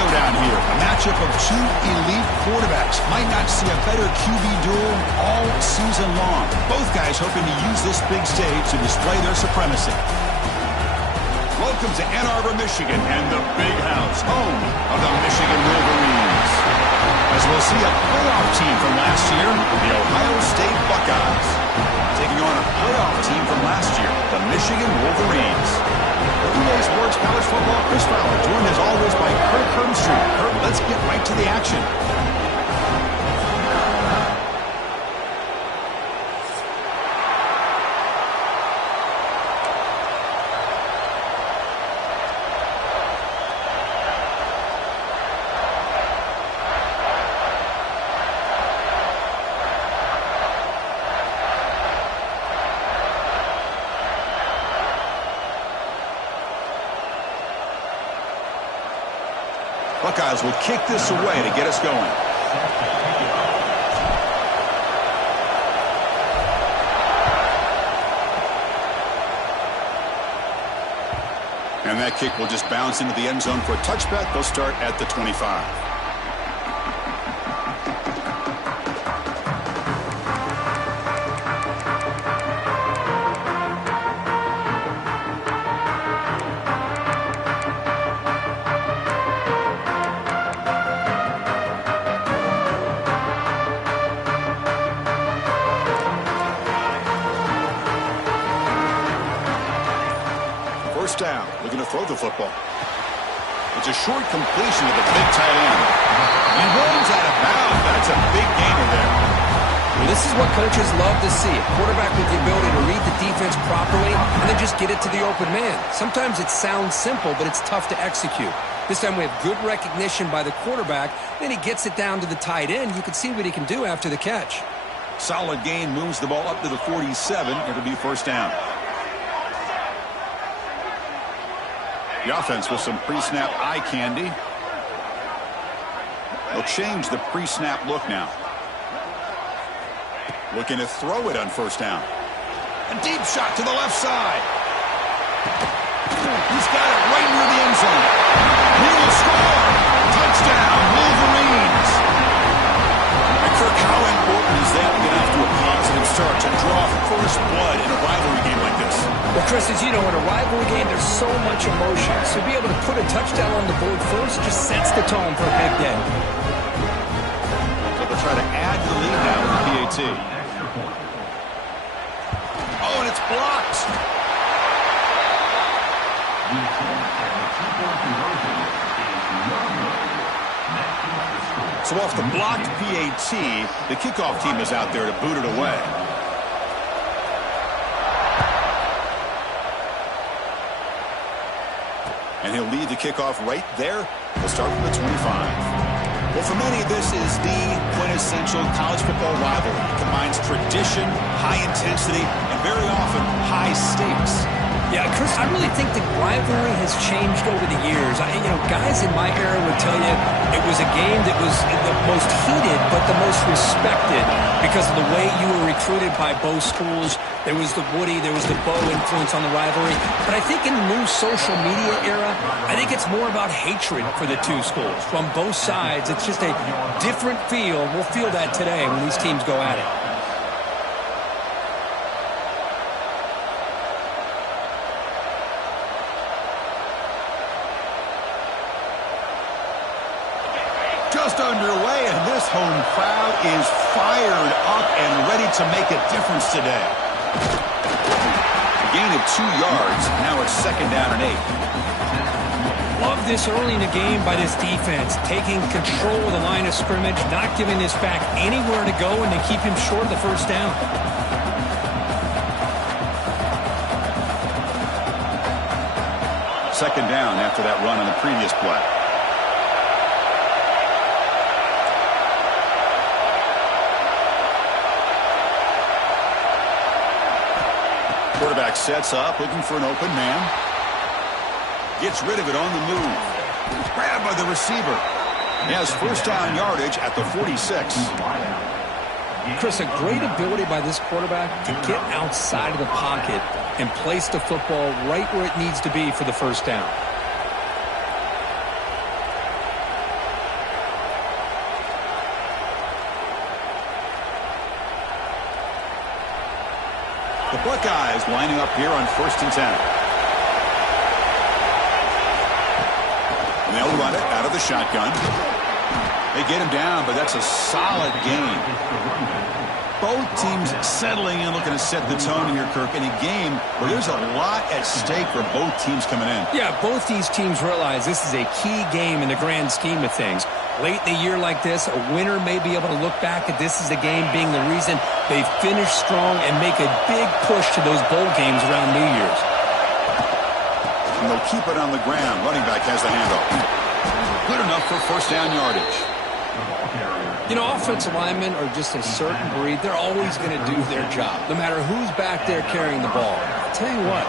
showdown here. A matchup of two elite quarterbacks. Might not see a better QB duel all season long. Both guys hoping to use this big stage to display their supremacy. Welcome to Ann Arbor, Michigan, and the Big House, home of the Michigan Wolverines. As we'll see a playoff team from last year, the Ohio State Buckeyes, taking on a playoff team from last year, the Michigan Wolverines. EA Sports College Football, Chris Fowler, joined as always by Kirk Hermstreet. Kirk, let's get right to the action. Buckeyes will kick this away to get us going. And that kick will just bounce into the end zone for a touchback. They'll start at the 25. Down, looking to throw the football. It's a short completion to the big tight end. And runs out of bounds. That's a big gainer there. Well, this is what coaches love to see. A quarterback with the ability to read the defense properly and then just get it to the open man. Sometimes it sounds simple, but it's tough to execute. This time we have good recognition by the quarterback. Then he gets it down to the tight end. You can see what he can do after the catch. Solid gain, moves the ball up to the 47. It'll be first down. The offense with some pre-snap eye candy. They'll change the pre-snap look now. Looking to throw it on first down. A deep shot to the left side. He's got it right near the end zone. He will score. Touchdown, Wolverines. And Kirk, how important is that to get off to a positive start, to draw first blood in a rivalry game like this? Well, Chris, as you know, in a rivalry game, there's so much emotion. So to be able to put a touchdown on the board first just sets the tone for a big day. So they'll try to add to the lead now with the PAT. Oh, and it's blocked. So off the blocked PAT, the kickoff team is out there to boot it away. And he'll lead the kickoff right there. He'll start from the 25. Well, for many, this is the quintessential college football rivalry. It combines tradition, high intensity, and very often high stakes. Yeah, Chris, I really think the rivalry has changed over the years. Guys in my era would tell you it was a game that was the most heated but the most respected because of the way you were recruited by both schools. There was the Woody, there was the Bo influence on the rivalry. But I think in the new social media era, I think it's more about hatred for the two schools. From both sides, it's just a different feel. We'll feel that today when these teams go at it. Just underway, and this home crowd is fired up and ready to make a difference today. A gain of 2 yards. Now it's second down and 8. Love this early in the game by this defense, taking control of the line of scrimmage, not giving this back anywhere to go, and they keep him short of the first down. Second down after that run on the previous play. Quarterback sets up, looking for an open man. Gets rid of it on the move. Grabbed by the receiver. He has first down yardage at the 46. Chris, a great ability by this quarterback to get outside of the pocket and place the football right where it needs to be for the first down. The Buckeyes lining up here on 1st and 10. And they'll run it out of the shotgun. They get him down, but that's a solid gain. Both teams settling in, looking to set the tone here, Kirk, in a game where there's a lot at stake for both teams coming in. Yeah, both these teams realize this is a key game in the grand scheme of things. Late in the year like this, a winner may be able to look back at this as a game being the reason they finish strong and make a big push to those bowl games around New Year's. And they'll keep it on the ground. Running back has the handoff. Good enough for 1st down yardage. You know, offensive linemen are just a certain breed. They're always going to do their job, no matter who's back there carrying the ball. I'll tell you what,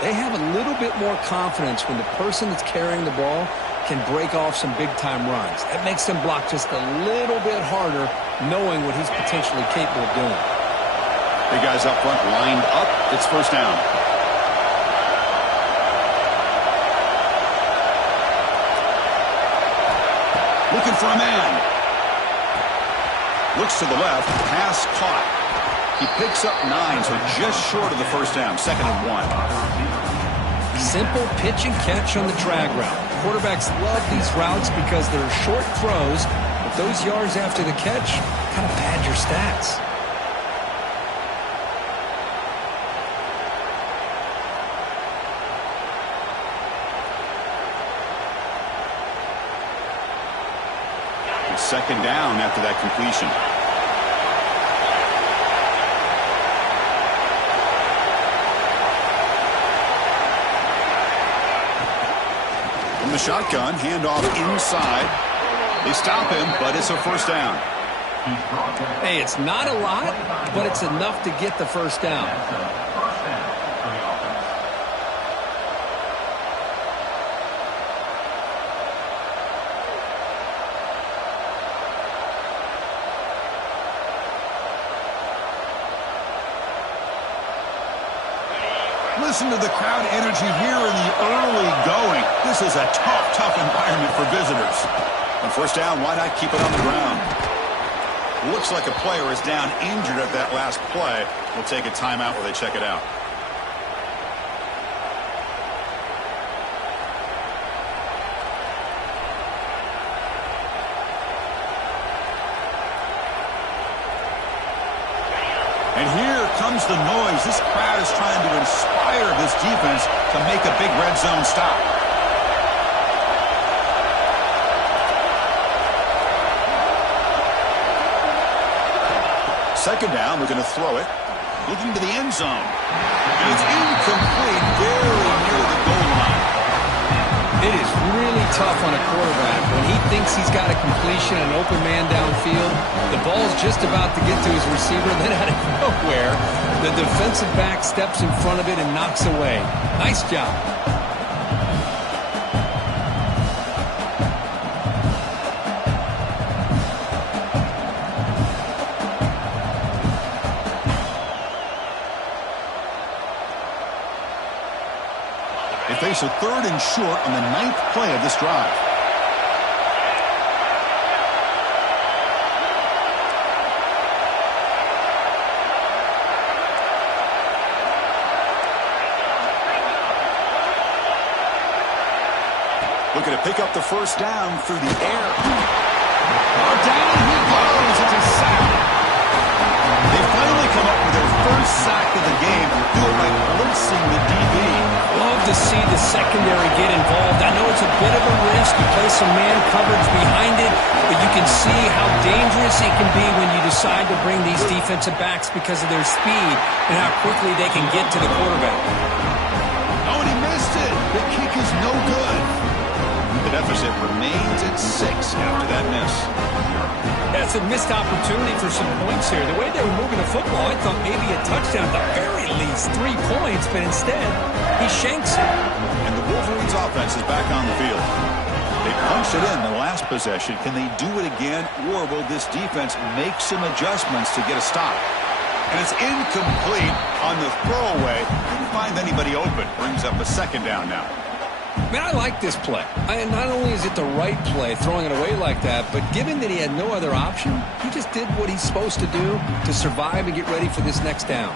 they have a little bit more confidence when the person that's carrying the ball can break off some big-time runs. That makes them block just a little bit harder, knowing what he's potentially capable of doing. Big guys up front lined up. It's 1st down. Looking for a man. Looks to the left. Pass caught. He picks up 9, so just short of the 1st down. 2nd and 1. Simple pitch and catch on the drag route. Quarterbacks love these routes because they're short throws, but those yards after the catch kind of pad your stats. It's 2nd down after that completion. From the shotgun, handoff inside. They stop him, but it's a 1st down. Hey, it's not a lot, but it's enough to get the 1st down. Listen to the crowd energy here in the early going. This is a tough environment for visitors. On 1st down, why not keep it on the ground? Looks like a player is down injured at that last play. We'll take a timeout while they check it out. And here comes the noise. This crowd is trying to inspire this defense to make a big red zone stop. Second down, we're going to throw it. Looking to the end zone. And it's incomplete, very near the goal line. It is really tough on a quarterback when he thinks he's got a completion, an open man downfield. The ball's just about to get to his receiver, and then out of nowhere, the defensive back steps in front of it and knocks away. Nice job. They face a 3rd and short on the 9th play of this drive. Looking to pick up the 1st down through the air. Oh, down he goes. It's a sack. They finally come up with their 1st sack of the game. Do it by blitzing the DB. Love to see the secondary get involved. I know it's a bit of a risk. You play some man coverage behind it, but you can see how dangerous it can be when you decide to bring these defensive backs because of their speed and how quickly they can get to the quarterback. Oh, and he missed it. The kick is no good. The deficit remains at 6 after that miss. That's a missed opportunity for some points here. The way they were moving the football, I thought maybe a touchdown, at the very least 3 points, but instead, he shanks it. And the Wolverines offense is back on the field. They punched it in the last possession. Can they do it again, or will this defense make some adjustments to get a stop? And it's incomplete on the throwaway. Didn't find anybody open. Brings up a 2nd down now. Man, I like this play. Not only is it the right play, throwing it away like that, but given that he had no other option, he just did what he's supposed to do to survive and get ready for this next down.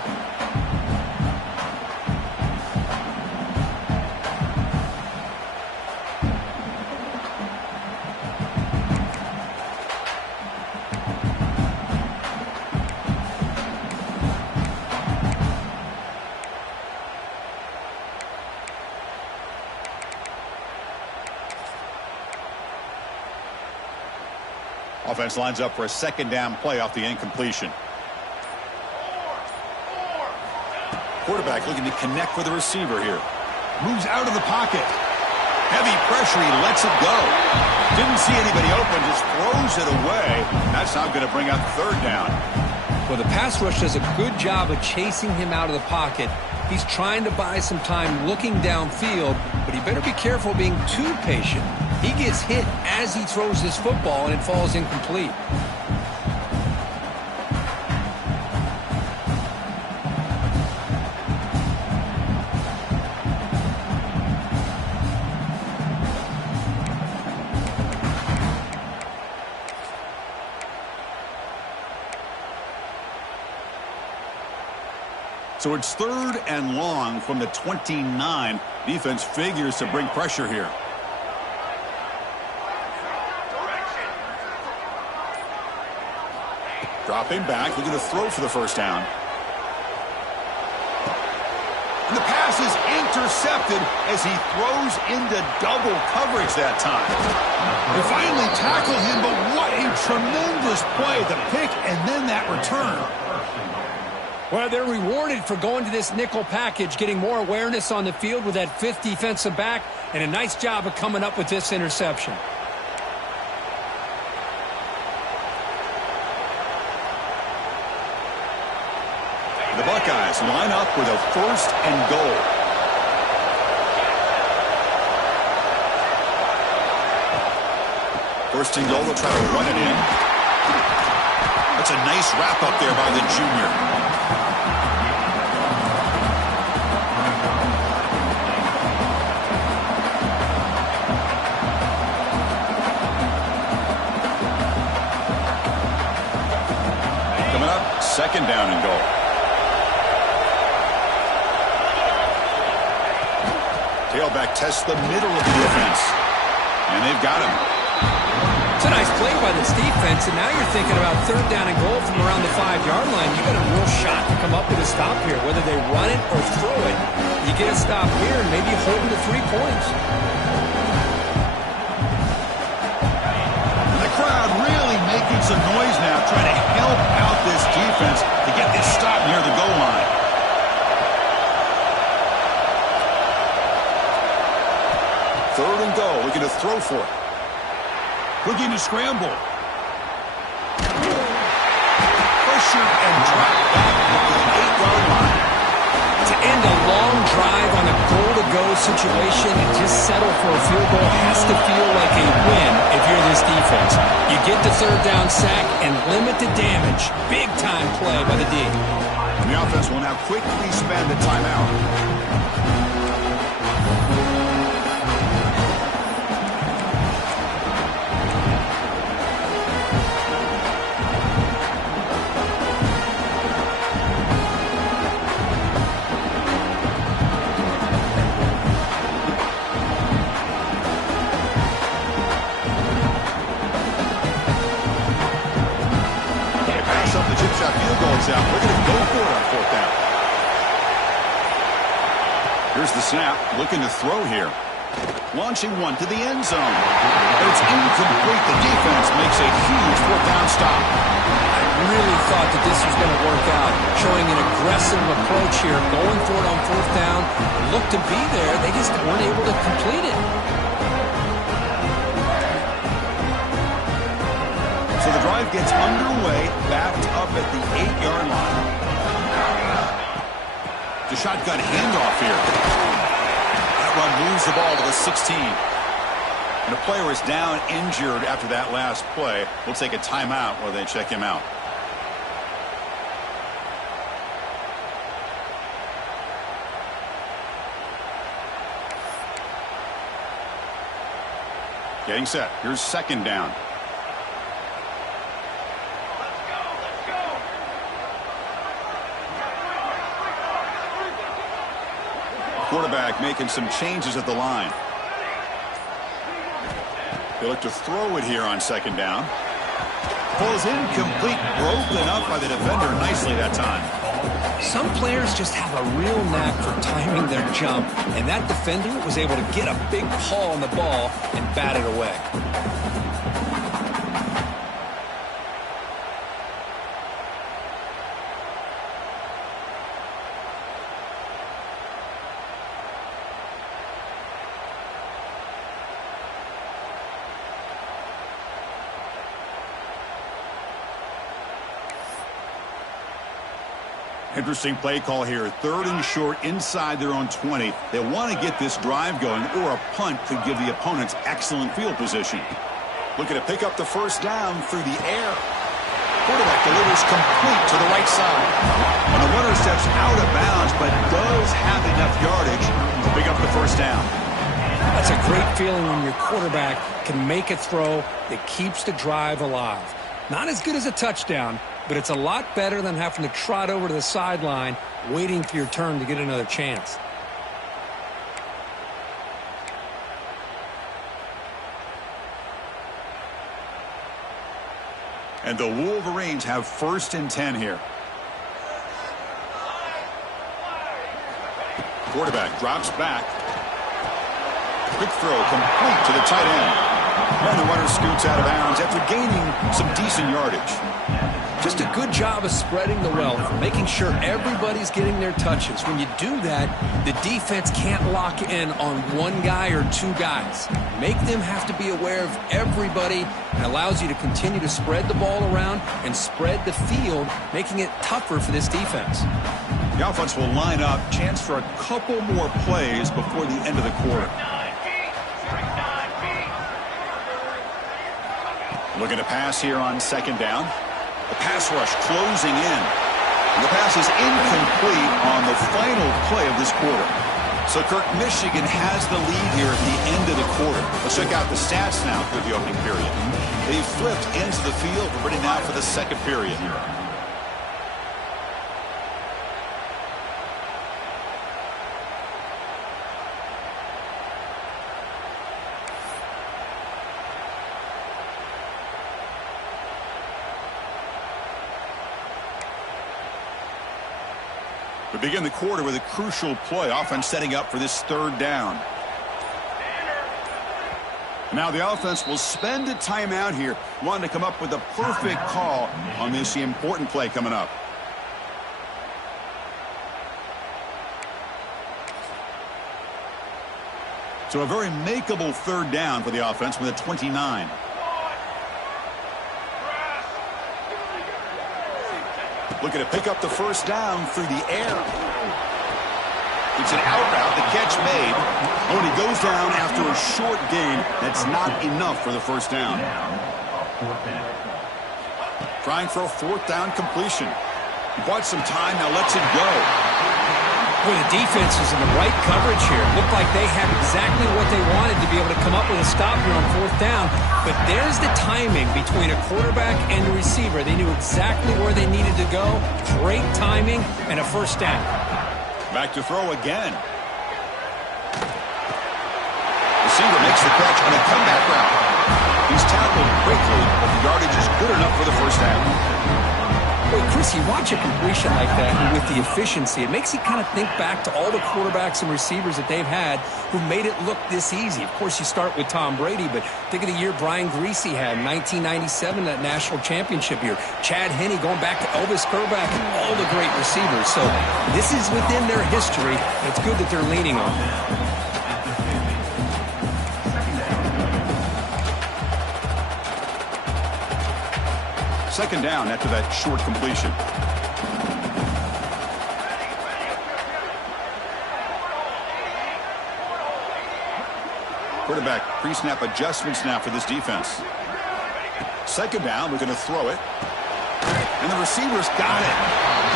Offense lines up for a second down play off the incompletion. Quarterback looking to connect with the receiver here. Moves out of the pocket. Heavy pressure, he lets it go. Didn't see anybody open, just throws it away. That's not going to bring out third down. Well, the pass rush does a good job of chasing him out of the pocket. He's trying to buy some time looking downfield, but he better be careful being too patient. He gets hit as he throws this football, and it falls incomplete. So it's 3rd and long from the 29. Defense figures to bring pressure here. Dropping back, looking to throw for the first down. And the pass is intercepted as he throws into double coverage that time. They finally tackle him, but what a tremendous play. The pick and then that return. Well, they're rewarded for going to this nickel package, getting more awareness on the field with that 5th defensive back, and a nice job of coming up with this interception. The Buckeyes line up with a 1st and goal. First and goal, they'll try to run it in. That's a nice wrap up there by the junior. Second down and goal. Tailback tests the middle of the defense. And they've got him. It's a nice play by this defense, and now you're thinking about 3rd down and goal from around the 5-yard line. You got a real shot to come up with a stop here, whether they run it or throw it. You get a stop here and maybe hold them to 3 points. The crowd really making some noise now, trying to help out this defense to get this stop near the goal line. Third and goal, looking to throw for it. Looking to scramble. Pressure and drop back at the 8-yard line. To end a long drive on a goal-to-go situation and just settle for a field goal has to feel like a win if you're this defense. You get the 3rd down sack and limit the damage. Big-time play by the D. The offense will now quickly spend a timeout. Out. We're going to go for it on 4th down. Here's the snap, looking to throw here. Launching one to the end zone. But it's incomplete. The defense makes a huge 4th down stop. I really thought that this was going to work out, showing an aggressive approach here, going for it on 4th down. It looked to be there. They just weren't able to complete it. So the drive gets underway, backed up at the 8-yard line. The shotgun handoff here. That run moves the ball to the 16. And the player is down injured after that last play. We'll take a timeout while they check him out. Getting set. Here's 2nd down. Quarterback making some changes at the line. They look to throw it here on 2nd down. Pulls incomplete, broken up by the defender nicely that time. Some players just have a real knack for timing their jump, and that defender was able to get a big paw on the ball and bat it away. Interesting play call here. 3rd and short inside their own 20. They want to get this drive going, or a punt could give the opponents excellent field position. Looking to pick up the first down through the air. Quarterback delivers complete to the right side. And the runner steps out of bounds, but does have enough yardage to pick up the first down. That's a great feeling when your quarterback can make a throw that keeps the drive alive. Not as good as a touchdown, but it's a lot better than having to trot over to the sideline waiting for your turn to get another chance. And the Wolverines have 1st and 10 here. Quarterback drops back. Quick throw complete to the tight end. And the runner scoots out of bounds after gaining some decent yardage. Just a good job of spreading the wealth, making sure everybody's getting their touches. When you do that, the defense can't lock in on one guy or 2 guys. Make them have to be aware of everybody, and allows you to continue to spread the ball around and spread the field, making it tougher for this defense. The offense will line up. Chance for a couple more plays before the end of the quarter. Looking to pass here on 2nd down. The pass rush closing in. And the pass is incomplete on the final play of this quarter. So, Kirk, Michigan has the lead here at the end of the quarter. Let's check out the stats now through the opening period. They flipped into the field. We're ready now for the 2nd period. We begin the quarter with a crucial play. Offense setting up for this 3rd down. Now the offense will spend a timeout here, wanting to come up with a perfect call on this important play coming up. So a very makeable 3rd down for the offense with a 29. Looking to pick up the first down through the air. It's an out route, the catch made. Oh, and he goes down after a short gain. That's not enough for the first down. Trying for a 4th down completion. He bought some time, now lets it go. Well, the defense is in the right coverage here. Looked like they had exactly what they wanted to be able to come up with a stop here on 4th down. But there's the timing between a quarterback and a receiver. They knew exactly where they needed to go. Great timing and a first down. Back to throw again. Receiver makes the catch on a comeback route. He's tackled quickly, but the yardage is good enough for the first down. Well, Chris, you watch a completion like that, and with the efficiency, it makes you kind of think back to all the quarterbacks and receivers that they've had who made it look this easy. Of course, you start with Tom Brady, but think of the year Brian Griese had in 1997, that national championship year. Chad Henne going back to Elvis Grbac and all the great receivers. So this is within their history, and it's good that they're leaning on it. 2nd down after that short completion. Quarterback pre-snap adjustments now for this defense. 2nd down, we're going to throw it. And the receiver's got it.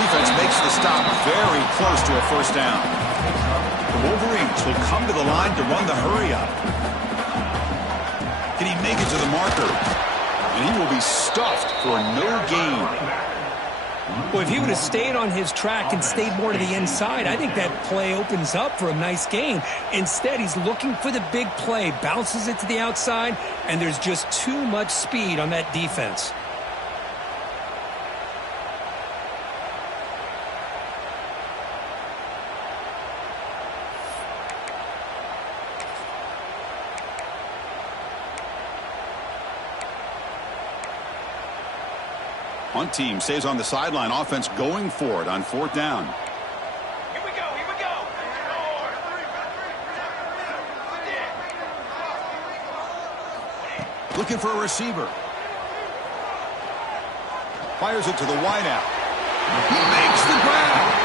Defense makes the stop very close to a first down. The Wolverines will come to the line to run the hurry up. Can he make it to the marker? And he will be stuffed for no gain. Well, if he would have stayed on his track and stayed more to the inside, I think that play opens up for a nice gain. Instead, he's looking for the big play, bounces it to the outside, and there's just too much speed on that defense. Punt team stays on the sideline. Offense going for it on 4th down. Here we go. Looking for a receiver. Fires it to the wideout. He makes the grab.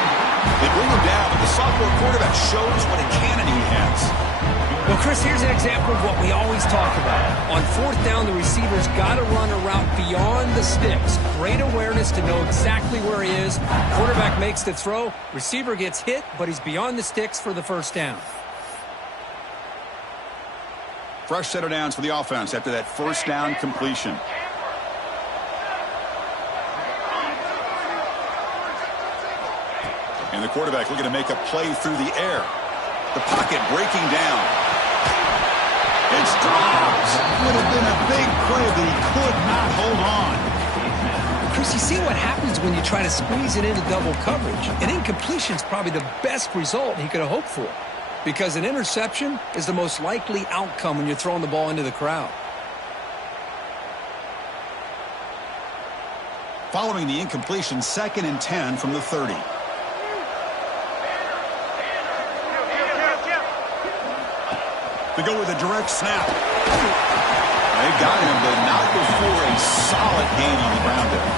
They bring him down, but the sophomore quarterback shows what a cannon he has. Well, Chris, here's an example of what we always talk about. On fourth down, the receiver's got to run a route beyond the sticks. Great awareness to know exactly where he is. Quarterback makes the throw. Receiver gets hit, but he's beyond the sticks for the first down. Fresh set of downs for the offense after that first down completion. And the quarterback looking to make a play through the air. The pocket breaking down. It's dropped. Would have been a big play, but he could not hold on. Chris, you see what happens when you try to squeeze it into double coverage. An incompletion is probably the best result he could have hoped for, because an interception is the most likely outcome when you're throwing the ball into the crowd. Following the incompletion, 2nd and 10 from the 30. To go with a direct snap. They got him, but not before a solid gain on the ground there.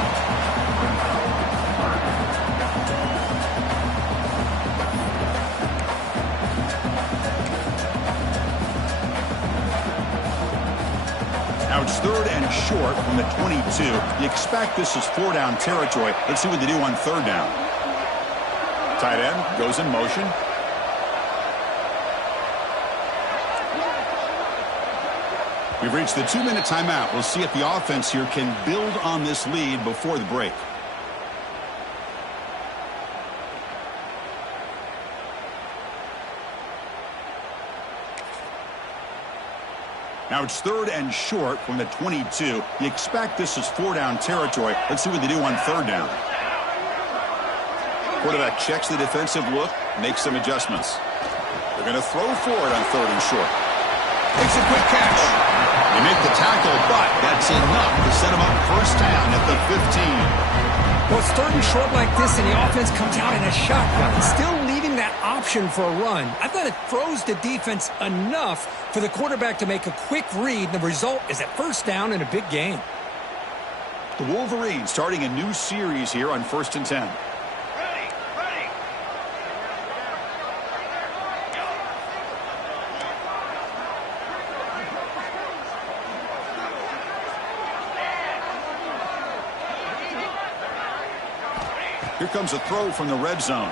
Now it's 3rd and short from the 22. You expect this is 4-down territory. Let's see what they do on 3rd down. Tight end goes in motion. We've reached the 2-minute timeout. We'll see if the offense here can build on this lead before the break. Now it's 3rd and short from the 22. You expect this is 4-down territory. Let's see what they do on 3rd down. Quarterback checks the defensive look, makes some adjustments. They're going to throw for it on 3rd and short. Makes a quick catch. They make the tackle, but that's enough to set him up first down at the 15. Well, it's 3rd and short like this, and the offense comes out in a shotgun, still leaving that option for a run. I thought it throws the defense enough for the quarterback to make a quick read, and the result is a first down and a big gain. The Wolverines starting a new series here on 1st and 10. Here comes a throw from the red zone.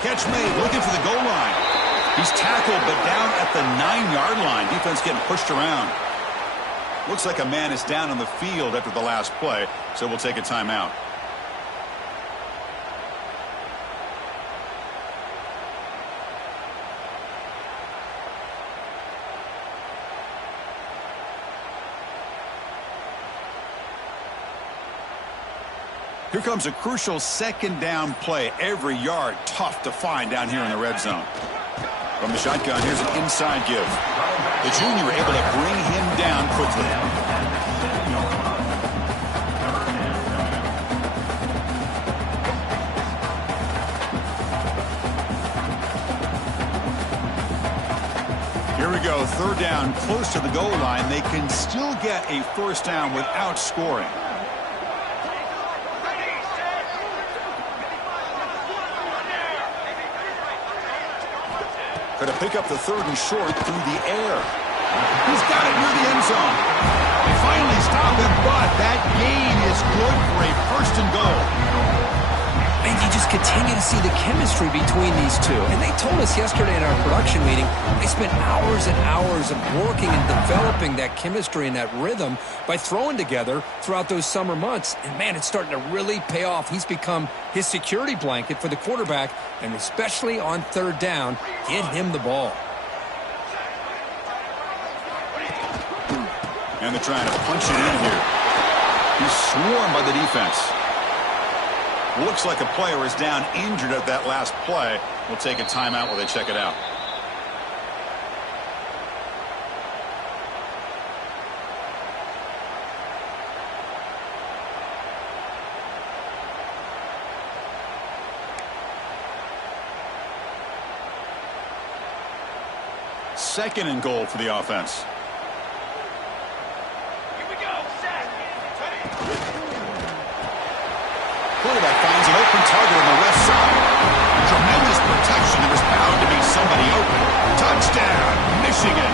Catch made, looking for the goal line. He's tackled, but down at the 9-yard line. Defense getting pushed around. Looks like a man is down on the field after the last play, so we'll take a timeout. Here comes a crucial 2nd down play. Every yard tough to find down here in the red zone. From the shotgun, here's an inside give. The junior able to bring him down quickly. Here we go, 3rd down, close to the goal line. They can still get a first down without scoring. Going to pick up the 3rd and short through the air. He's got it near the end zone. They finally stop him, but that gain is good for a 1st and goal. And you just continue to see the chemistry between these two. And they told us yesterday in our production meeting, they spent hours and hours of working and developing that chemistry and that rhythm by throwing together throughout those summer months. And, man, it's starting to really pay off. He's become his security blanket for the quarterback, and especially on 3rd down, get him the ball. And they're trying to punch it in here. He's swarmed by the defense. Looks like a player is down injured at that last play. We'll take a timeout while they check it out. Second and goal for the offense. Here we go, set. Ready. Quarterback finds an open target on the unleashing it.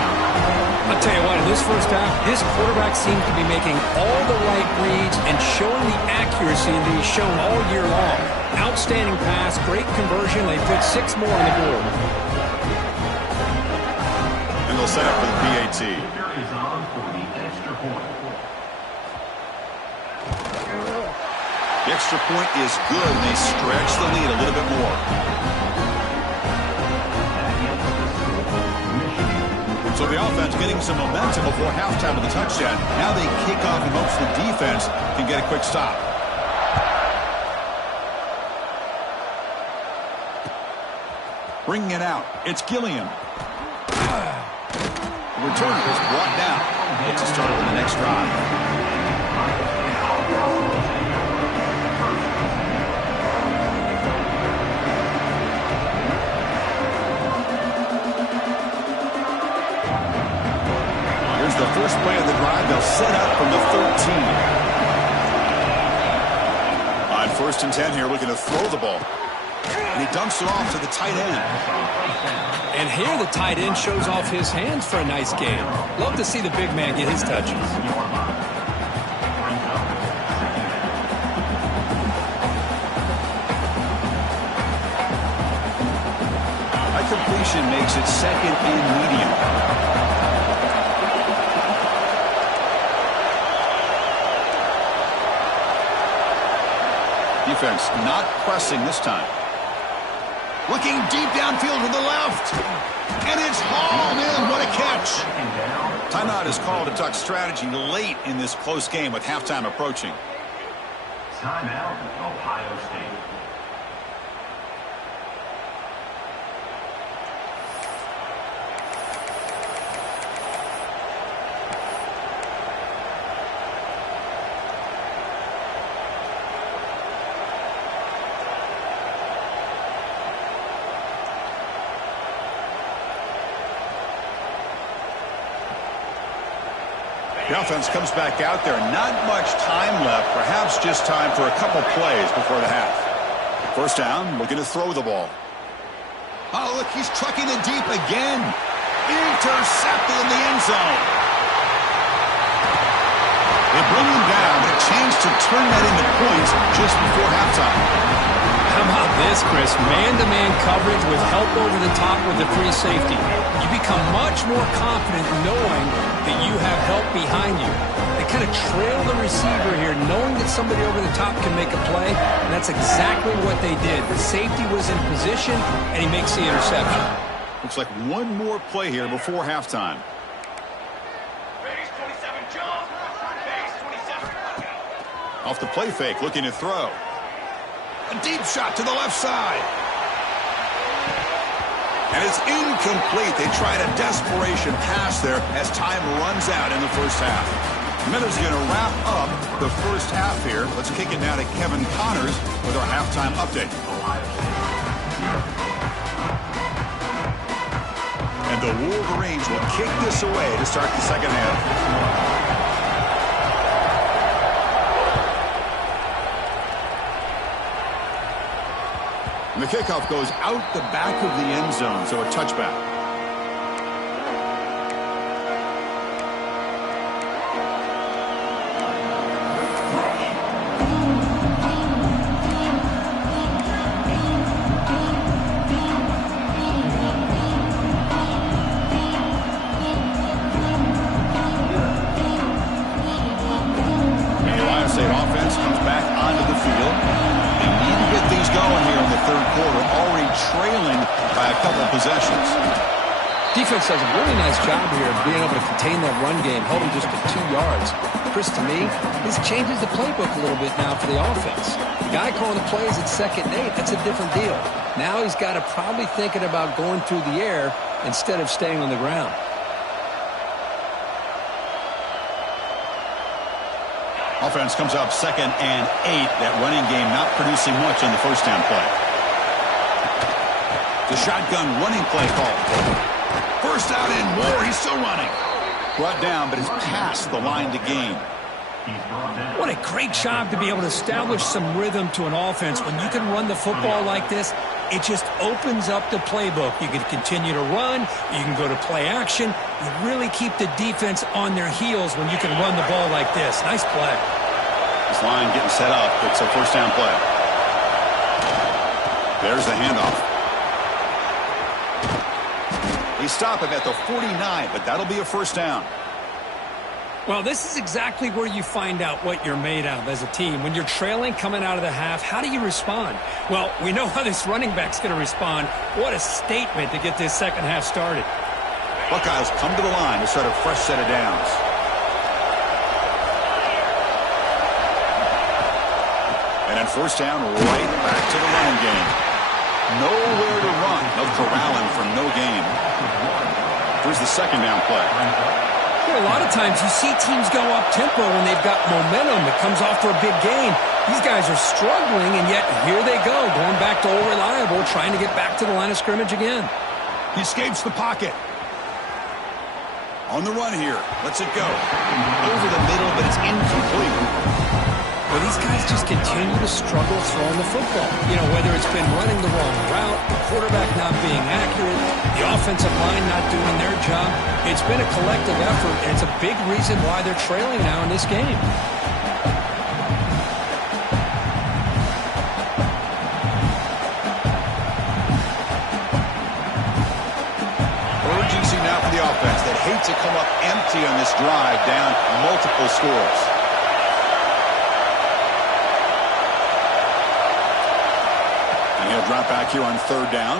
I'll tell you what, in this first half, this quarterback seems to be making all the right reads and showing the accuracy that he's shown all year long. Outstanding pass, great conversion. They put 6 more on the board. And they'll set up for the PAT. The extra point is good, and they stretch the lead a little bit more. So the offense getting some momentum before halftime of the touchdown. Now they kick off in hopes the defense can get a quick stop. Bringing it out. It's Gilliam. The returner is brought down. Gets a start on the next drive. The first play of the drive, they'll set up from the 13. On 1st and 10 here, looking to throw the ball. And he dumps it off to the tight end. And here the tight end shows off his hands for a nice game. Love to see the big man get his touches. A completion makes it 2nd and medium. Defense not pressing this time. Looking deep downfield to the left. And it's hauled in. What a catch. Timeout is called to talk strategy late in this close game with halftime approaching. Timeout, Ohio State. The offense comes back out there. Not much time left. Perhaps just time for a couple plays before the half. First down, looking to throw the ball. Oh, look, he's trucking it deep again. Intercepted in the end zone. They bring him down, but a chance to turn that into points just before halftime. How about this, Chris? Man-to-man coverage with help over the top with the free safety. You become much more confident knowing that you have help behind you. They kind of trail the receiver here, knowing that somebody over the top can make a play, and that's exactly what they did. The safety was in position, and he makes the interception. Looks like one more play here before halftime. Base 27, jump. Base 27. Off the play fake, looking to throw. A deep shot to the left side. And it's incomplete. They tried a desperation pass there as time runs out in the first half. Miller's going to wrap up the first half here. Let's kick it now to Kevin Connors with our halftime update. And the Wolverines will kick this away to start the second half. And the kickoff goes out the back of the end zone, so a touchback. And the Ohio State offense comes back onto the field. They need to get things going here in the third quarter, already trailing by a couple of possessions. Defense does a really nice job here of being able to contain that run game, hold them just to 2 yards. Chris, to me, this changes the playbook a little bit now for the offense. The guy calling the plays at 2nd and 8, that's a different deal. Now he's got to probably thinking about going through the air instead of staying on the ground. Offense comes up 2nd and 8. That running game not producing much on the first down play. The shotgun running play call. First out and more. He's still running. Brought down, but it's past the line to gain. What a great job to be able to establish some rhythm to an offense. When you can run the football like this, it just opens up the playbook. You can continue to run. You can go to play action. You really keep the defense on their heels when you can run the ball like this. Nice play. This line getting set up. It's a first down play. There's the handoff. They stop him at the 49, but that'll be a first down. Well, this is exactly where you find out what you're made of as a team. When you're trailing coming out of the half, how do you respond? Well, we know how this running back's going to respond. What a statement to get this second half started. Buckeyes come to the line to start a fresh set of downs. And then first down, right back to the running game. Nowhere to run. No corralling for no gain. Here's the second down play. A lot of times you see teams go up-tempo when they've got momentum. It comes off for a big gain. These guys are struggling, and yet here they go, going back to old reliable, trying to get back to the line of scrimmage again. He escapes the pocket. On the run here. Lets it go. Over the middle, but it's incomplete. Well, these guys just continue to struggle throwing the football. You know, whether it's been running the wrong route, the quarterback not being accurate, the offensive line not doing their job. It's been a collective effort, and it's a big reason why they're trailing now in this game. Urgency now for the offense that hate to come up empty on this drive, down multiple scores. He'll drop back here on third down.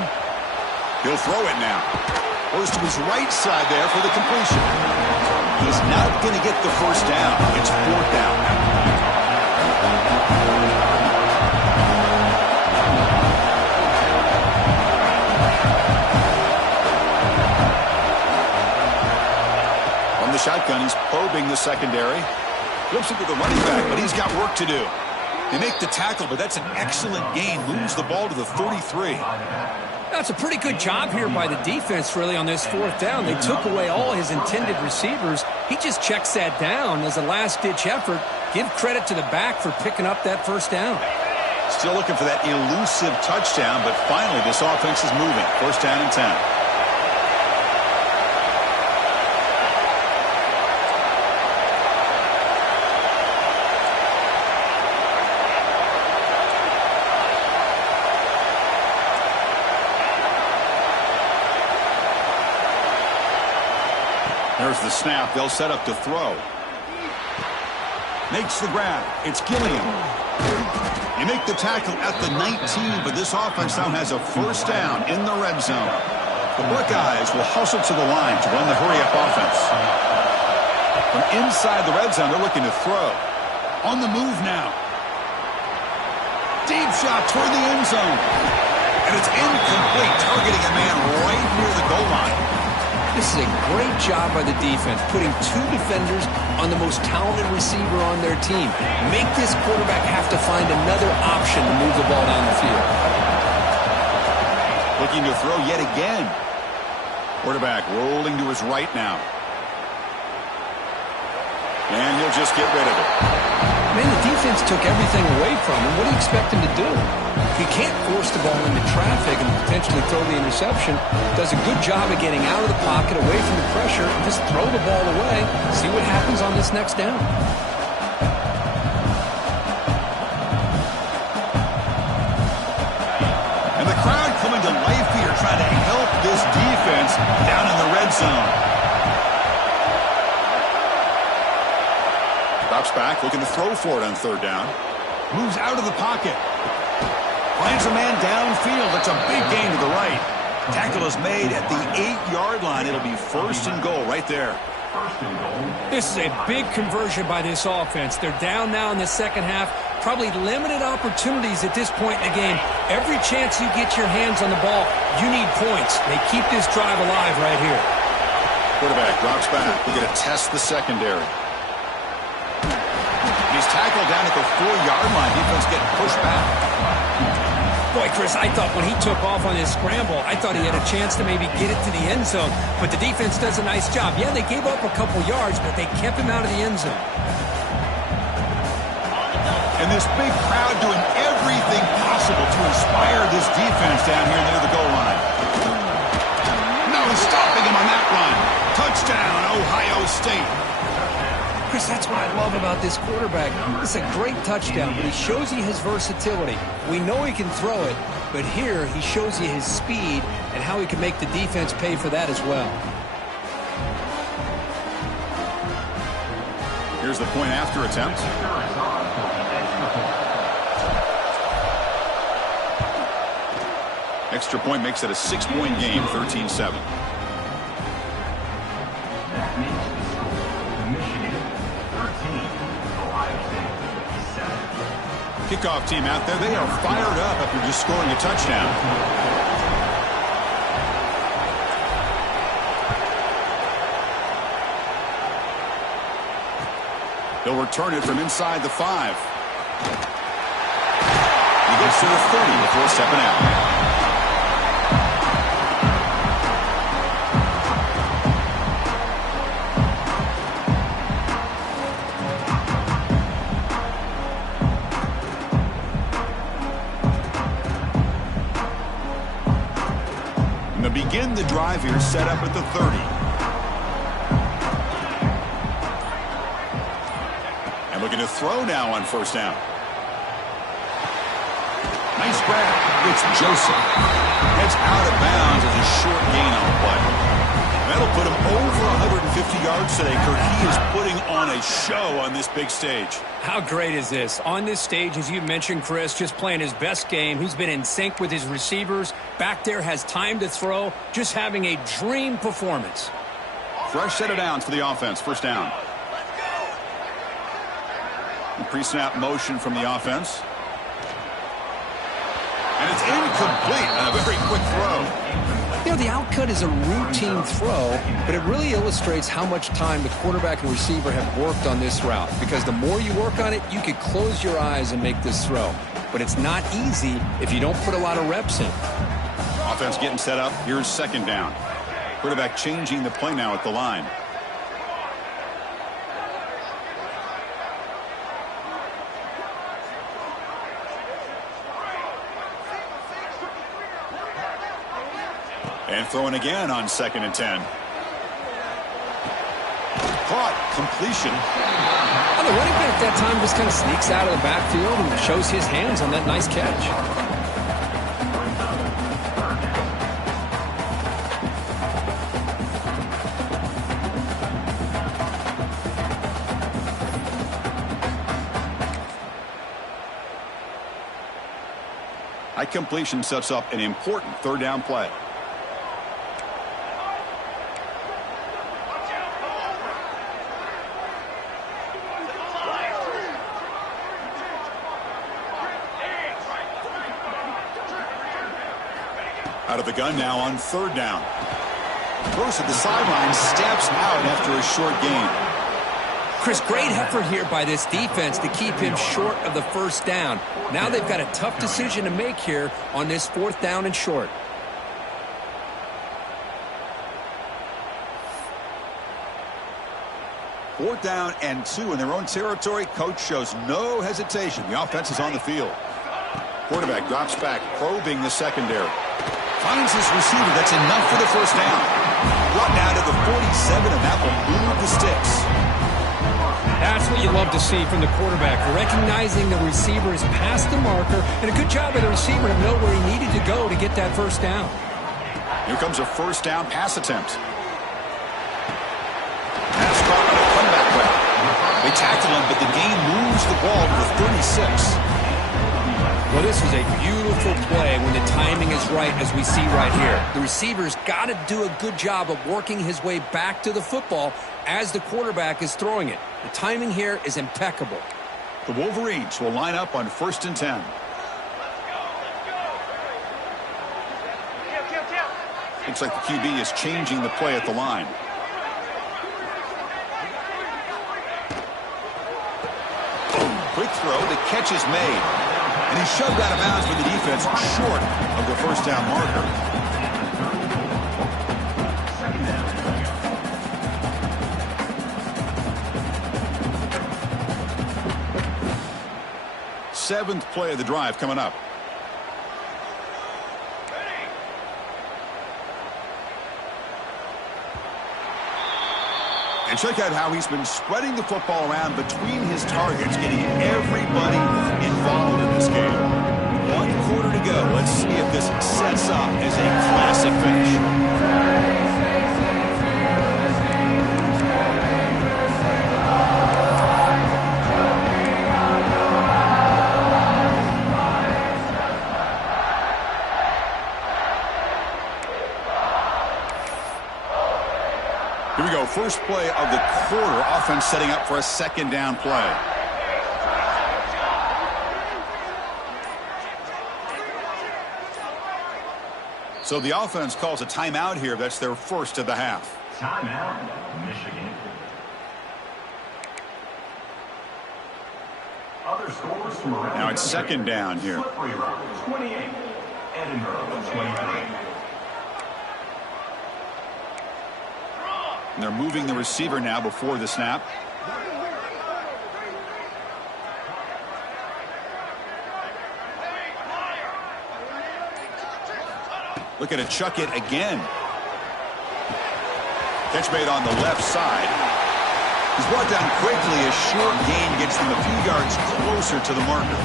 He'll throw it now. Goes to his right side there for the completion. He's not going to get the first down. It's fourth down. From the shotgun, he's probing the secondary. Flips it to the running back, but he's got work to do. They make the tackle, but that's an excellent gain. Moves the ball to the 33. That's a pretty good job here by the defense, really, on this fourth down. They took away all his intended receivers. He just checks that down as a last-ditch effort. Give credit to the back for picking up that first down. Still looking for that elusive touchdown, but finally this offense is moving. First down and 10. There's the snap. They'll set up to throw. Makes the grab. It's Gilliam. You make the tackle at the 19, but this offense now has a first down in the red zone. The Buckeyes will hustle to the line to run the hurry-up offense. From inside the red zone, they're looking to throw. On the move now. Deep shot toward the end zone. And it's incomplete, targeting a man right near the goal line. This is a great job by the defense, putting two defenders on the most talented receiver on their team. Make this quarterback have to find another option to move the ball down the field. Looking to throw yet again. Quarterback rolling to his right now. And he'll just get rid of it. Man, the defense took everything away from him. What do you expect him to do? He can't force the ball into traffic and potentially throw the interception. Does a good job of getting out of the pocket, away from the pressure, and just throw the ball away. See what happens on this next down. And the crowd coming to life here, trying to help this defense down in the red zone. Drops back, looking to throw for it on third down. Moves out of the pocket. Finds a man downfield. That's a big gain to the right. Tackle is made at the 8-yard line. It'll be first and goal right there. This is a big conversion by this offense. They're down now in the second half. Probably limited opportunities at this point in the game. Every chance you get your hands on the ball, you need points. They keep this drive alive right here. Quarterback drops back. We're going to test the secondary. He's tackled down at the 4-yard line. Defense getting pushed back. Boy, Chris, I thought when he took off on his scramble, I thought he had a chance to maybe get it to the end zone. But the defense does a nice job. Yeah, they gave up a couple yards, but they kept him out of the end zone. And this big crowd doing everything possible to inspire this defense down here near the goal line. No stopping him on that run. Touchdown, Ohio State. Chris, that's what I love about this quarterback. It's a great touchdown, but he shows you his versatility. We know he can throw it, but here he shows you his speed and how he can make the defense pay for that as well. Here's the point after attempt. Extra point makes it a 6-point game, 13-7. That makes the score Michigan 13, Ohio State 7. Kickoff team out there, they are fired up after just scoring a touchdown. They'll return it from inside the 5. He gets to the 30 before stepping out. And they begin the drive here, set up at the 30. Looking to throw now on first down. Nice grab. It's Joseph. Heads out of bounds as a short gain on the play. That'll put him over 150 yards today, Kurt. He is putting on a show on this big stage. How great is this? On this stage, as you mentioned, Chris, just playing his best game. He's been in sync with his receivers. Back there, has time to throw. Just having a dream performance. Fresh set of downs for the offense. First down. Pre-snap motion from the offense. And it's incomplete on a very quick throw. You know, the outcut is a routine throw, but it really illustrates how much time the quarterback and receiver have worked on this route. Because the more you work on it, you could close your eyes and make this throw. But it's not easy if you don't put a lot of reps in. Offense getting set up. Here's second down. Quarterback changing the play now at the line. And throwing again on 2nd and 10. Caught. Completion. Well, the running back that time just kind of sneaks out of the backfield and shows his hands on that nice catch. High completion sets up an important third down play. Out of the gun now on third down. Throws at the sideline, steps out after a short gain. Chris, great effort here by this defense to keep him short of the first down. Now they've got a tough decision to make here on this 4th down and short. Fourth down and 2 in their own territory. Coach shows no hesitation. The offense is on the field. Quarterback drops back, probing the secondary. Finds his receiver. That's enough for the first down. Brought down to the 47, and that will move the sticks. That's what you love to see from the quarterback. Recognizing the receiver is past the marker, and a good job by the receiver to know where he needed to go to get that first down. Here comes a first down pass attempt. Pass caught on a comeback route. They tackle him, but the gain moves the ball to the 36. Well, this was a beautiful play when the timing is right, as we see right here. The receiver's got to do a good job of working his way back to the football as the quarterback is throwing it. The timing here is impeccable. The Wolverines will line up on 1st and 10. Looks like the QB is changing the play at the line. Quick throw. The catch is made. And he's shoved out of bounds with the defense short of the first down marker. 7th play of the drive coming up. And check out how he's been spreading the football around between his targets, getting everybody involved in this game. 1 quarter to go. Let's see if this sets up as a classic finish. Here we go. First play of the quarter. Offense setting up for a 2nd down play. So the offense calls a timeout here. That's their first of the half. Timeout, Michigan. Other scores from around Now it's 2nd down here. Slippery Rock, 28. Edinburgh, 23. And they're moving the receiver now before the snap. Looking to chuck it again. Catch made on the left side. He's brought down quickly. A short gain gets them a few yards closer to the marker.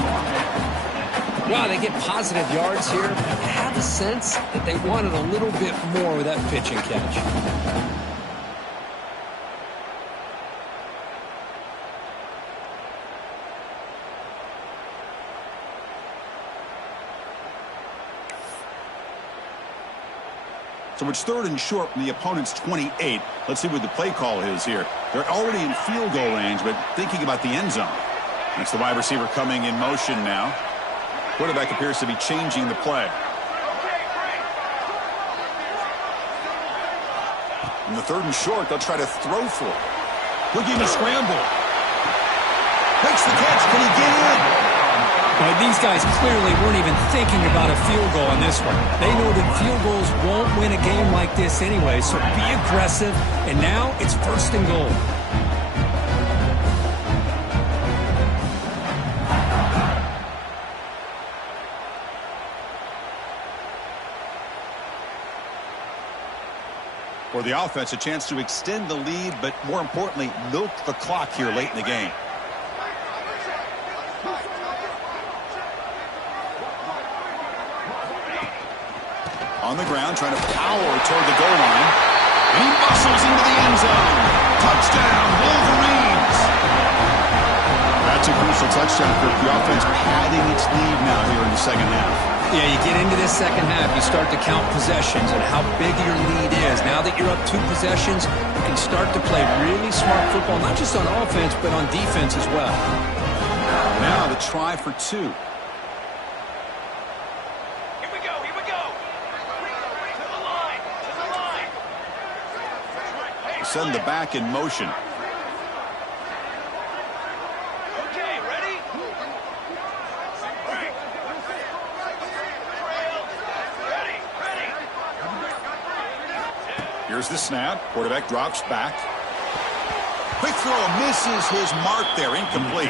Wow, they get positive yards here. I have a sense that they wanted a little bit more with that pitch and catch. So it's 3rd and short from the opponent's 28. Let's see what the play call is here. They're already in field goal range, but thinking about the end zone. That's the wide receiver coming in motion now. Quarterback appears to be changing the play. In the 3rd and short, they'll try to throw for it. Looking to scramble. Makes the catch. Can he get in? But these guys clearly weren't even thinking about a field goal on this one. They know that field goals won't win a game like this anyway, so be aggressive. And now it's 1st and goal. For the offense, a chance to extend the lead, but more importantly, milk the clock here late in the game. On the ground, trying to power toward the goal line. And he muscles into the end zone. Touchdown, Wolverines! That's a crucial touchdown for the offense, padding its lead now here in the 2nd half. Yeah, you get into this 2nd half, you start to count possessions and how big your lead is. Now that you're up 2 possessions, you can start to play really smart football, not just on offense, but on defense as well. Now the try for 2. Send the back in motion. Okay, ready? Ready. Here's the snap. Quarterback drops back. Quick throw, misses his mark there. Incomplete.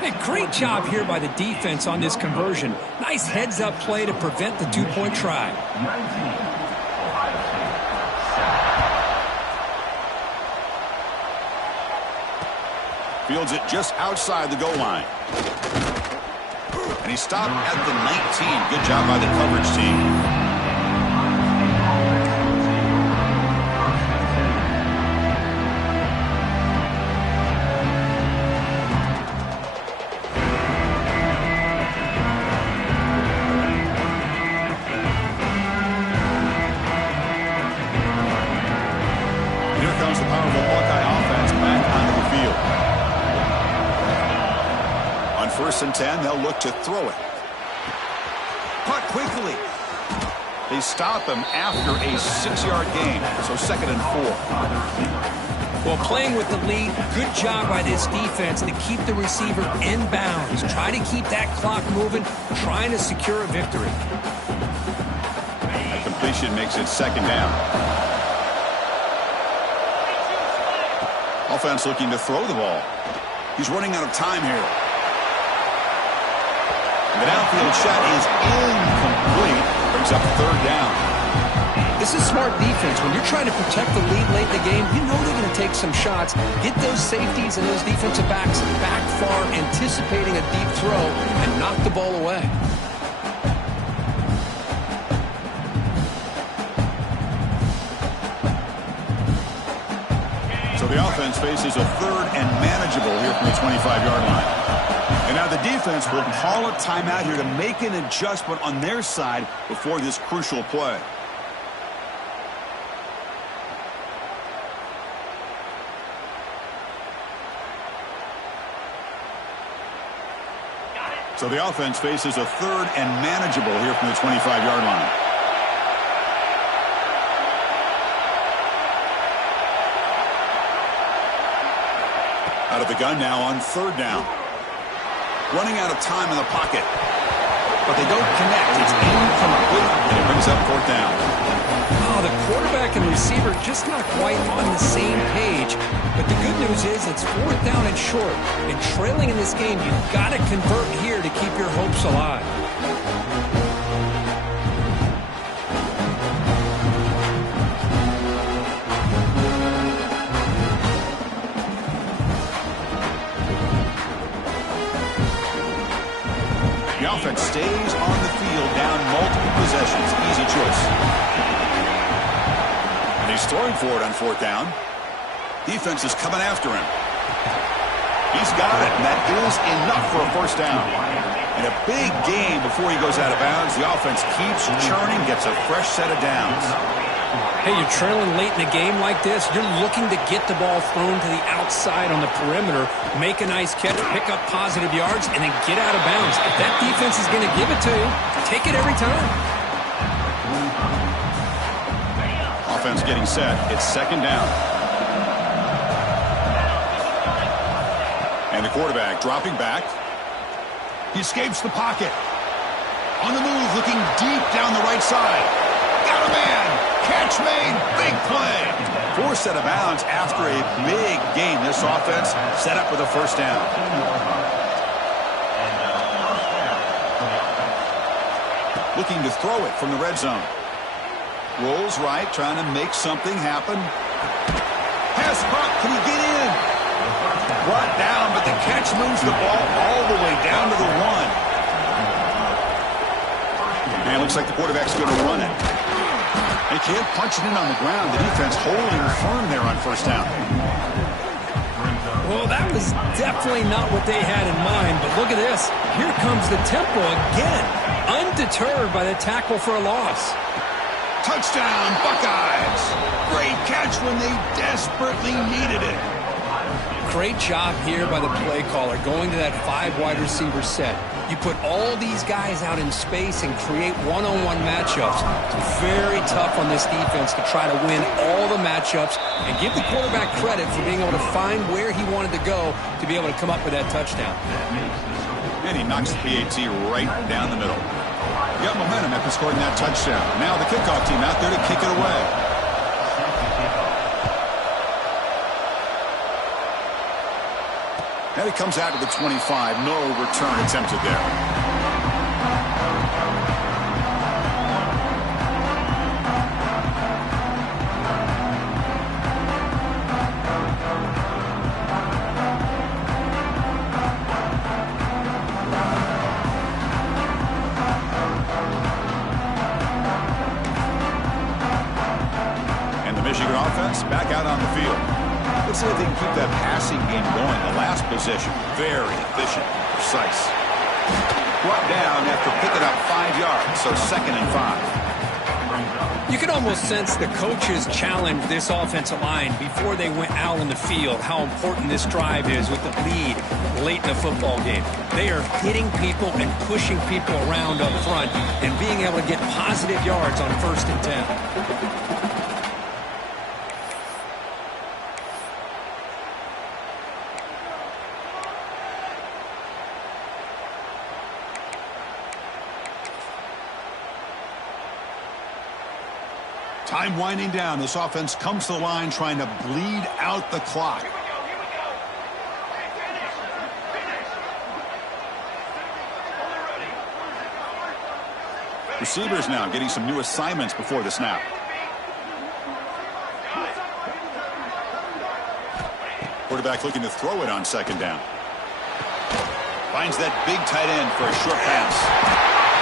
Hey, great job here by the defense on this conversion. Nice heads-up play to prevent the 2-point try. 19. Fields it just outside the goal line. And he stopped at the 19. Good job by the coverage team. Here comes the powerful Hawkeye offense back onto the field. On 1st and 10, they'll look to throw it. Caught quickly. They stop him after a 6-yard gain. So 2nd and 4. Well, playing with the lead, good job by this defense to keep the receiver in bounds. Try to keep that clock moving, trying to secure a victory. That completion makes it 2nd down. Offense looking to throw the ball. He's running out of time here. The downfield shot is incomplete. Brings up third down. This is smart defense. When you're trying to protect the lead late in the game, you know they're going to take some shots, get those safeties and those defensive backs back far, anticipating a deep throw, and knock the ball away. So the offense faces a third and manageable here from the 25-yard line. And now the defense will call a timeout here to make an adjustment on their side before this crucial play. So the offense faces a third and manageable here from the 25-yard line. Out of the gun now on third down. Running out of time in the pocket. But they don't connect. It's incomplete, and it brings up fourth down. Oh, the quarterback and receiver just not quite on the same page. But the good news is it's fourth down and short. And trailing in this game, you've got to convert here to keep your hopes alive. The offense stays on the field down multiple possessions. Easy choice. And he's throwing for it on fourth down. Defense is coming after him. He's got it, and that is enough for a first down. And a big game before he goes out of bounds. The offense keeps churning, gets a fresh set of downs. Hey, you're trailing late in a game like this. You're looking to get the ball thrown to the outside on the perimeter, make a nice catch, pick up positive yards, and then get out of bounds. If that defense is going to give it to you, take it every time. Offense getting set. It's second down. And the quarterback dropping back. He escapes the pocket. On the move, looking deep down the right side. Got a man. Catch made. Big play. Fourth set of bounds after a big game. This offense set up with a first down. Looking to throw it from the red zone. Rolls right, trying to make something happen. Pass caught. Can he get in? Brought down, but the catch moves the ball all the way down to the one. And it looks like the quarterback's going to run it. They can't punch it in on the ground. The defense holding firm there on first down. Well, that was definitely not what they had in mind, but look at this. Here comes the tempo again, undeterred by the tackle for a loss. Touchdown, Buckeyes. Great catch when they desperately needed it. Great job here by the play caller, going to that 5 wide receiver set. You put all these guys out in space and create one-on-one matchups. It's very tough on this defense to try to win all the matchups and give the quarterback credit for being able to find where he wanted to go to be able to come up with that touchdown. And he knocks the PAT right down the middle. Got momentum after scoring that touchdown. Now the kickoff team out there to kick it away. Now he comes out to the 25. No return attempted there. And the Michigan offense back out on the field. Let's see if they can keep that passing game going. The last possession, very efficient, precise. Brought down after picking up 5 yards, so 2nd and 5. You can almost sense the coaches challenge this offensive line before they went out on the field, how important this drive is with the lead late in the football game. They are hitting people and pushing people around up front and being able to get positive yards on 1st and 10. Time winding down. This offense comes to the line trying to bleed out the clock. Here we go. Hey, finish. Finish. Fully ready. Receivers now getting some new assignments before the snap. Quarterback looking to throw it on second down. Finds that big tight end for a short pass.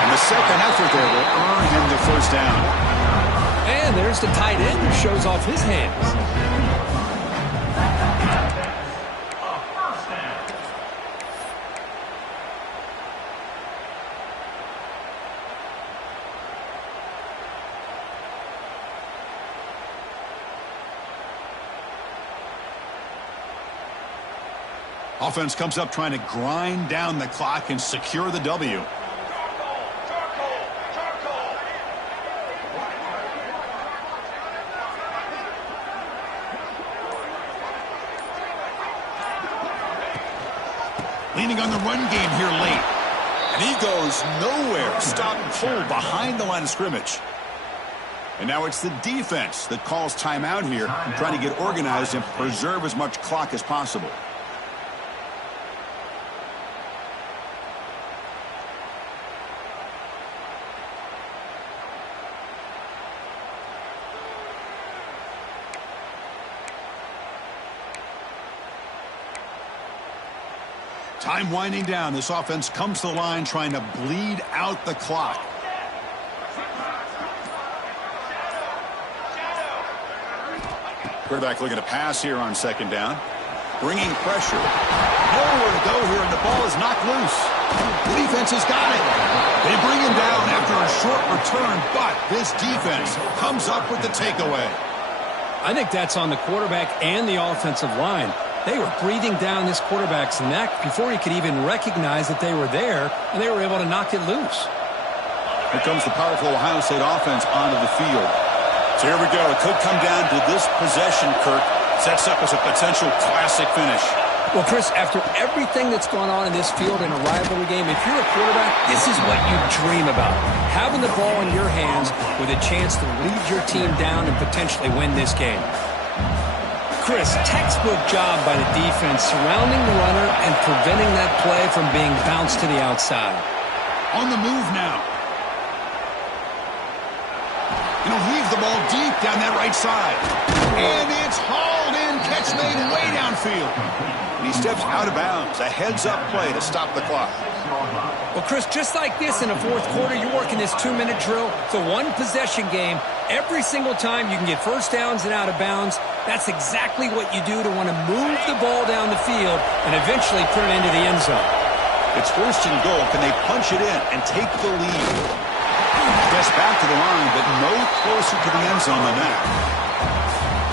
And the second effort there will earn him the first down. And there's the tight end who shows off his hands. Offense comes up trying to grind down the clock and secure the W. Leaning on the run game here late. And he goes nowhere. Stop and pull behind the line of scrimmage. And now it's the defense that calls timeout here, trying to get organized and preserve as much clock as possible. Time winding down. This offense comes to the line trying to bleed out the clock. Quarterback looking to pass here on second down. Bringing pressure. Nowhere to go here, and the ball is knocked loose. The defense has got it. They bring him down after a short return, but this defense comes up with the takeaway. I think that's on the quarterback and the offensive line. They were breathing down this quarterback's neck before he could even recognize that they were there, and they were able to knock it loose. Here comes the powerful Ohio State offense onto the field. So here we go. It could come down to this possession, Kirk. Sets up as a potential classic finish. Well, Chris, after everything that's gone on in this field in a rivalry game, if you're a quarterback, this is what you dream about. Having the ball in your hands with a chance to lead your team down and potentially win this game. Chris, textbook job by the defense surrounding the runner and preventing that play from being bounced to the outside. On the move now. And he'll heave the ball deep down that right side. And it's hauled in, catch made way downfield. And he steps out of bounds. A heads-up play to stop the clock. Well, Chris, just like this in the fourth quarter, you're working this 2-minute drill. It's a one-possession game. Every single time you can get first downs and out of bounds, that's exactly what you do to want to move the ball down the field and eventually put it into the end zone. It's first and goal. Can they punch it in and take the lead? Gets back to the line, but no closer to the end zone than that.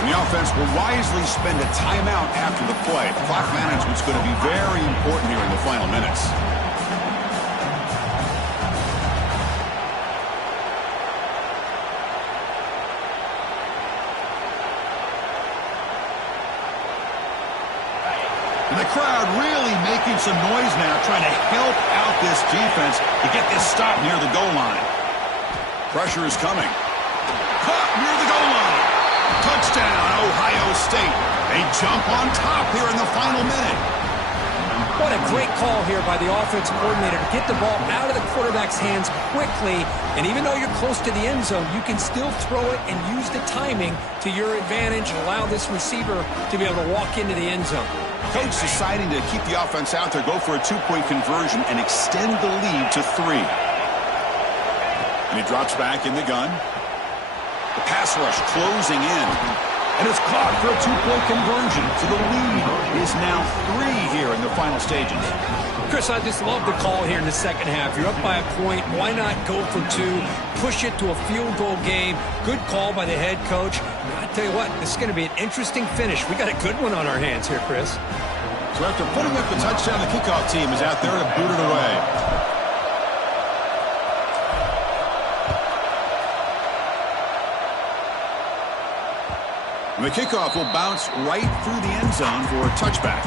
And the offense will wisely spend a timeout after the play. The clock management's going to be very important here in the final minutes. And the crowd really making some noise now, trying to help out this defense to get this stop near the goal line. Pressure is coming. Caught near the goal line. Touchdown, Ohio State. They jump on top here in the final minute. What a great call here by the offensive coordinator to get the ball out of the quarterback's hands quickly. And even though you're close to the end zone, you can still throw it and use the timing to your advantage and allow this receiver to be able to walk into the end zone. Coach deciding to keep the offense out there, go for a two-point conversion, and extend the lead to 3. And he drops back in the gun. The pass rush closing in. And it's caught for a two-point conversion. So the lead is now 3 here in the final stages. Chris, I just love the call here in the second half. You're up by a point. Why not go for 2? Push it to a field goal game. Good call by the head coach. I tell you what, this is going to be an interesting finish. We got a good one on our hands here, Chris. So after putting up the touchdown, the kickoff team is out there to boot it away. And the kickoff will bounce right through the end zone for a touchback.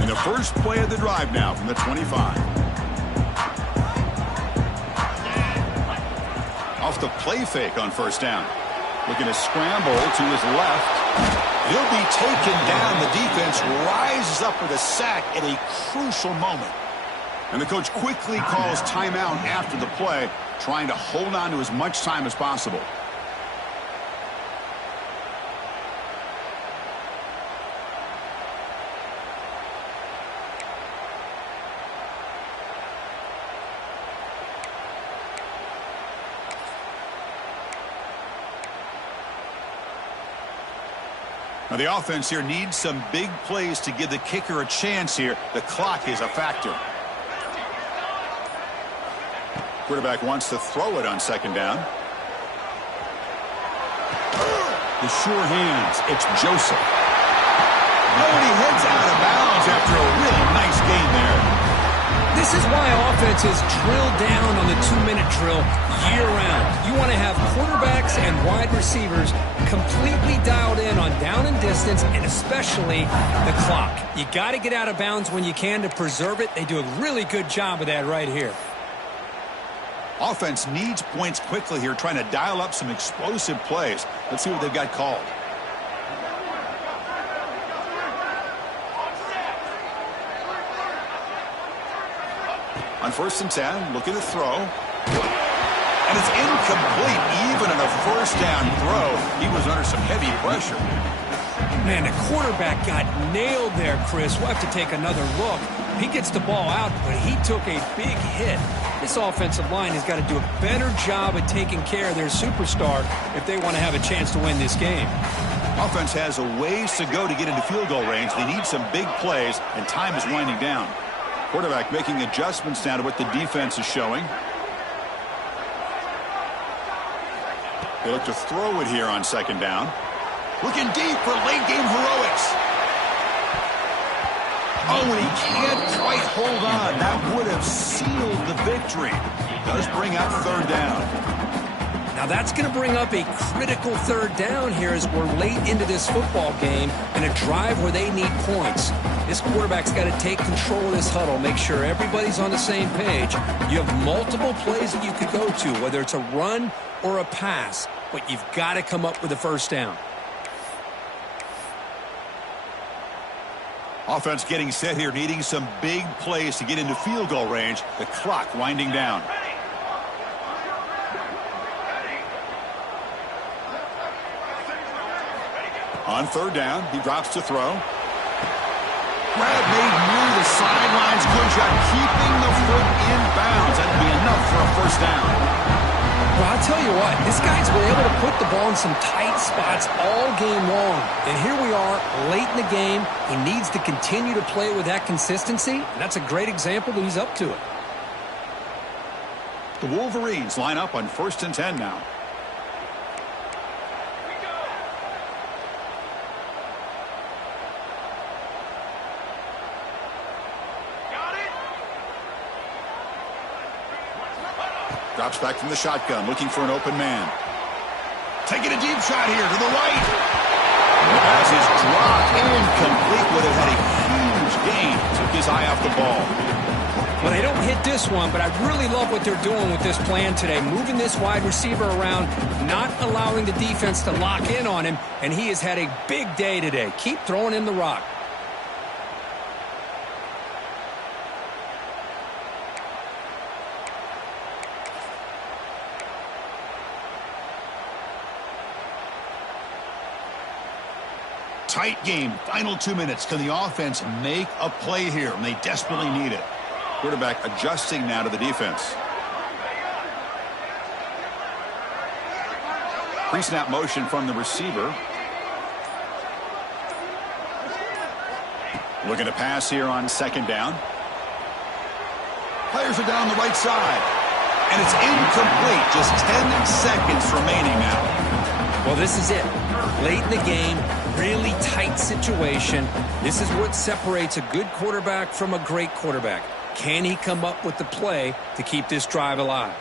And the first play of the drive now from the 25. off the play fake on first down. Looking to scramble to his left. He'll be taken down. The defense rises up with a sack at a crucial moment. And the coach quickly calls timeout after the play, trying to hold on to as much time as possible. Now the offense here needs some big plays to give the kicker a chance here. The clock is a factor. Quarterback wants to throw it on second down. The sure hands. It's Joseph. Oh, and he heads out of bounds after a really nice gain there. This is why offenses drill down on the 2-minute drill year-round. You want to have quarterbacks and wide receivers completely dialed in on down and distance, and especially the clock. You got to get out of bounds when you can to preserve it. They do a really good job of that right here. Offense needs points quickly here, trying to dial up some explosive plays. Let's see what they've got called. On 1st and 10, looking to throw. And it's incomplete. Even on a first down throw, he was under some heavy pressure. Man, the quarterback got nailed there, Chris. We'll have to take another look. He gets the ball out, but he took a big hit. This offensive line has got to do a better job at taking care of their superstar if they want to have a chance to win this game. Offense has a ways to go to get into field goal range. They need some big plays, and time is winding down. Quarterback making adjustments now to what the defense is showing. They look to throw it here on second down. Looking deep for late game heroics. Oh, and he can't quite hold on. That would have sealed the victory. Does bring up third down. Now that's going to bring up a critical third down here as we're late into this football game and a drive where they need points. This quarterback's got to take control of this huddle, make sure everybody's on the same page. You have multiple plays that you could go to, whether it's a run or a pass, but you've got to come up with a first down. Offense getting set here, needing some big plays to get into field goal range. The clock winding down. On third down, he drops to throw. Grab made near the sidelines. Good job keeping the foot in bounds. That'd be enough for a first down. Well, I'll tell you what, this guy's been able to put the ball in some tight spots all game long. And here we are, late in the game. He needs to continue to play with that consistency. And that's a great example that he's up to it. The Wolverines line up on 1st and 10 now. Drops back from the shotgun, looking for an open man. Taking a deep shot here to the right. The pass is dropped, incomplete. Would have had a huge gain. Took his eye off the ball. Well, they don't hit this one, but I really love what they're doing with this plan today. Moving this wide receiver around, not allowing the defense to lock in on him, and he has had a big day today. Keep throwing in the rock. Tight game, final 2 minutes. Can the offense make a play here? And they desperately need it. Quarterback adjusting now to the defense. Pre-snap motion from the receiver. Looking to pass here on second down. Players are down the right side. And it's incomplete. Just 10 seconds remaining now. Well, this is it. Late in the game, really tight situation. This is what separates a good quarterback from a great quarterback. Can he come up with the play to keep this drive alive?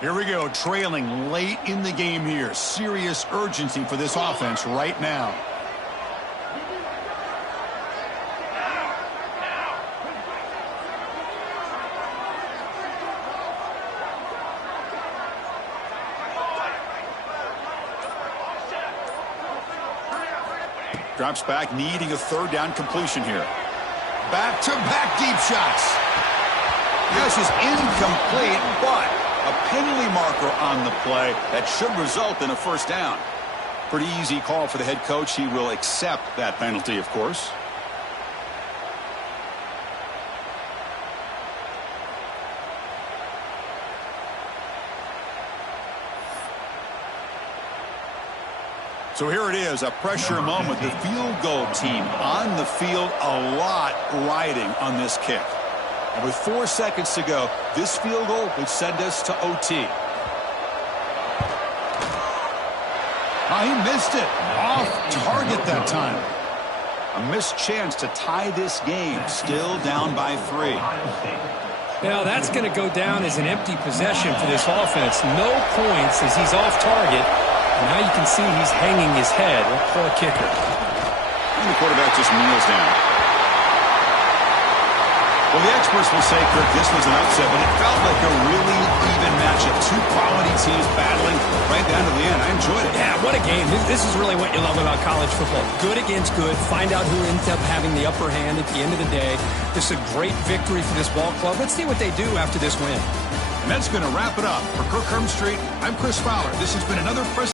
Here we go, trailing late in the game here. Serious urgency for this offense right now. Drops back, needing a third down completion here. Back-to-back deep shots. This is incomplete, but a penalty marker on the play that should result in a first down. Pretty easy call for the head coach. He will accept that penalty, of course. So here it is, a pressure moment. The field goal team on the field, a lot riding on this kick. And with 4 seconds to go, this field goal would send us to OT. Oh, he missed it. Off target that time. A missed chance to tie this game. Still down by 3. Now that's going to go down as an empty possession for this offense. No points as he's off target. And now you can see he's hanging his head. What poor kicker. And the quarterback just kneels down. Well, the experts will say, Kirk, this was an upset, but it felt like a really even matchup. 2 quality teams battling right down to the end. I enjoyed it. Yeah, what a game. This is really what you love about college football. Good against good. Find out who ends up having the upper hand at the end of the day. This is a great victory for this ball club. Let's see what they do after this win. And that's going to wrap it up. For Kirk Herbstreit, I'm Chris Fowler. This has been another